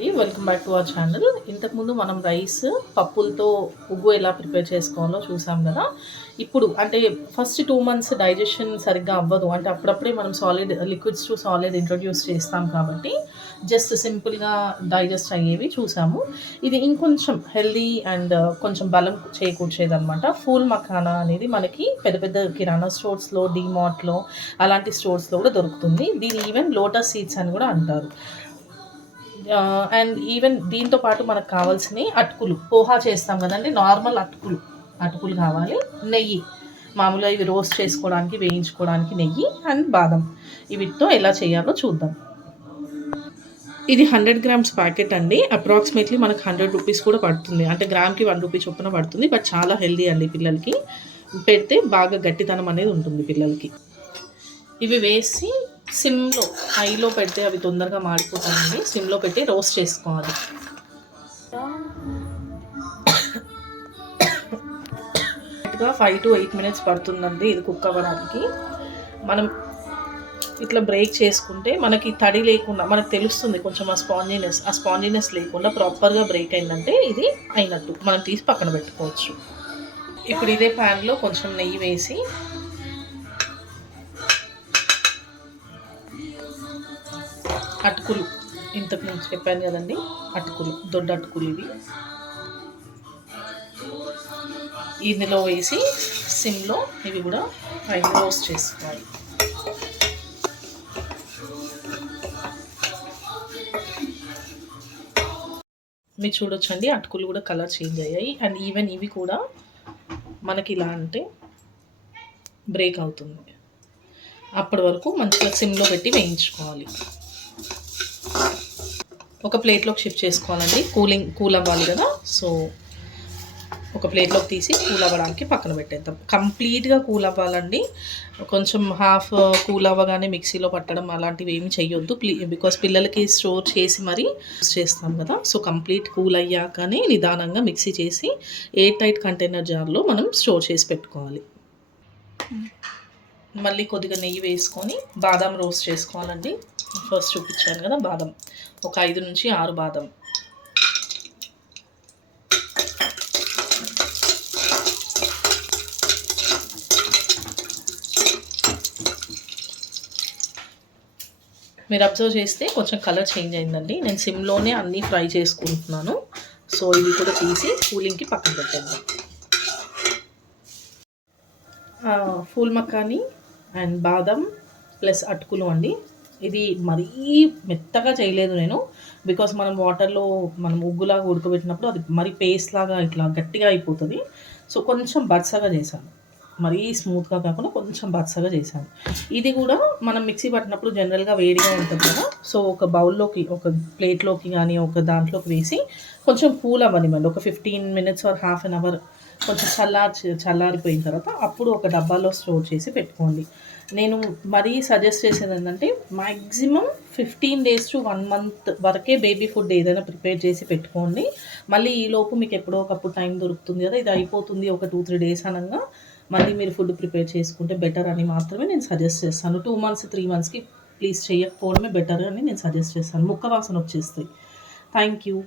Welcome back to our channel. ఇంతకుముందు మనం rice పప్పులతో ఉగ్గు ఎలా ప్రిపేర్ చేసుకోవాలో చూసాం కదా. ఇప్పుడు అంటే ఫస్ట్ 2 months డైజెషన్ సరిగ్గా అవ్వదు, అంటే అప్పుడప్పుడే మనం solid liquids to solid introduce చేస్తాం కాబట్టి జస్ట్ సింపుల్గా డైజెస్ట్ అయ్యేవి చూసాము. ఇది ఇంకొంచెం హెల్దీ అండ్ కొంచెం బలం చేకూర్చేది అనమాట. ఫూల్ మఖానా అనేది మనకి పెద్ద పెద్ద కిరాణా స్టోర్స్లో, డీమార్ట్లో అలాంటి స్టోర్స్లో కూడా దొరుకుతుంది. దీని ఈవెన్ లోటస్ సీడ్స్ అని కూడా అంటారు. అండ్ ఈవెన్ దీంతో పాటు మనకు కావాల్సినవి అటుకులు, పోహా చేస్తాం కదండి, నార్మల్ అటుకులు కావాలి. నెయ్యి, మామూలుగా ఇవి రోస్ట్ చేసుకోవడానికి, వేయించుకోవడానికి నెయ్యి అండ్ బాదం. వీటితో ఎలా చేయాలో చూద్దాం. ఇది 100 grams ప్యాకెట్ అండి. అప్రాక్సిమేట్లీ మనకు 100 రూపీస్ కూడా పడుతుంది, అంటే గ్రామ్కి 1 రూపీ చొప్పున పడుతుంది. బట్ చాలా హెల్దీ అండి, పిల్లలకి పెడితే బాగా గట్టితనం అనేది ఉంటుంది పిల్లలకి. ఇవి వేసి సిమ్లో, హైలో పెడితే అవి తొందరగా మాడిపోతాయండి. సిమ్లో పెట్టి రోస్ట్ చేసుకోవాలి. 5 to 8 minutes పడుతుందండి ఇది కుక్ అవ్వడానికి. మనం ఇట్లా బ్రేక్ చేసుకుంటే మనకి తడి లేకుండా మనకు తెలుస్తుంది, కొంచెం ఆ స్పాంజినెస్ లేకుండా ప్రాపర్గా బ్రేక్ అయిందంటే ఇది అయినట్టు. మనం తీసి పక్కన పెట్టుకోవచ్చు. ఇప్పుడు ఇదే ప్యాన్లో కొంచెం నెయ్యి వేసి అటుకులు, ఇంతకు ముందు చెప్పాను కదండి, అటుకులు, దొడ్డ అటుకులు ఇవి ఇందులో వేసి సిమ్లో ఇవి కూడా రోస్ట్ చేసుకోవాలి. మీరు చూడొచ్చండి, అటుకులు కూడా కలర్ చేంజ్ అయ్యాయి. అండ్ ఈవెన్ ఇవి కూడా మనకి ఇలా అంటే బ్రేక్ అవుతుంది. అప్పటి వరకు మంచిగా సిమ్లో పెట్టి వేయించుకోవాలి. ఒక ప్లేట్లోకి షిఫ్ట్ చేసుకోవాలండి. కూల్ అవ్వాలి కదా, సో ఒక ప్లేట్లోకి తీసి కూల్ అవ్వడానికి పక్కన పెట్టేద్దాం. కంప్లీట్గా కూల్ అవ్వాలండి. కొంచెం హాఫ్ కూల్ అవ్వగానే మిక్సీలో పట్టడం అలాంటివి ఏమి చేయొద్దు, బికాస్ పిల్లలకి స్టోర్ చేసి మరీ చేస్తాం కదా. సో కంప్లీట్ కూల్ అయ్యాకనే నిదానంగా మిక్సీ చేసి ఎయిర్ టైట్ కంటైనర్ జార్లో మనం స్టోర్ చేసి పెట్టుకోవాలి. మళ్ళీ కొద్దిగా నెయ్యి వేసుకొని బాదం రోస్ట్ చేసుకోవాలండి. ఫస్ట్ చూపించాను కదా, బాదం ఒక 5 నుంచి 6 బాదం. మీరు అబ్జర్వ్ చేస్తే కొంచెం కలర్ చేంజ్ అయిందండి. నేను సిమ్లోనే అన్నీ ఫ్రై చేసుకుంటున్నాను. సో ఇవి కూడా తీసి కూలింగ్కి పక్కన పెట్టేద్దాం. ఫూల్ మఖానీ అండ్ బాదం ప్లస్ అటుకులు అండి. ఇది మరీ మెత్తగా చేయలేదు నేను, బికాస్ మనం వాటర్లో మనం ఉగ్గులాగా ఉడకబెట్టినప్పుడు అది మరీ పేస్ట్ లాగా ఇట్లా గట్టిగా అయిపోతుంది. సో కొంచెం బచ్చగా చేశాను, మరీ స్మూత్గా కాకుండా కొంచెం బచ్చగా చేశాను. ఇది కూడా మనం మిక్సీ పట్టినప్పుడు జనరల్గా వేడిగా ఉంటుంది కదా, సో ఒక బౌల్లోకి, ఒక ప్లేట్లోకి కానీ ఒక దాంట్లోకి వేసి కొంచెం కూల్ అవ్వనివ్వండి. ఒక 15 minutes or half an hour కొంచెం చల్లారిపోయిన తర్వాత అప్పుడు ఒక డబ్బాలో స్టోర్ చేసి పెట్టుకోండి. నేను మరీ సజెస్ట్ చేసేది ఏంటంటే మ్యాక్సిమం 15 days to 1 month వరకే బేబీ ఫుడ్ ఏదైనా ప్రిపేర్ చేసి పెట్టుకోండి. మళ్ళీ ఈలోపు మీకు ఎప్పుడో ఒకప్పుడు టైం దొరుకుతుంది కదా, ఇది అయిపోతుంది ఒక 2-3 days అనగా మళ్ళీ మీరు ఫుడ్ ప్రిపేర్ చేసుకుంటే బెటర్ అని మాత్రమే నేను సజెస్ట్ చేస్తాను. 2 months 3 monthsకి ప్లీజ్ చేయకపోవడమే బెటర్ అని నేను సజెస్ట్ చేస్తాను. ముక్క వాసన వచ్చేస్తాయి. Thank you.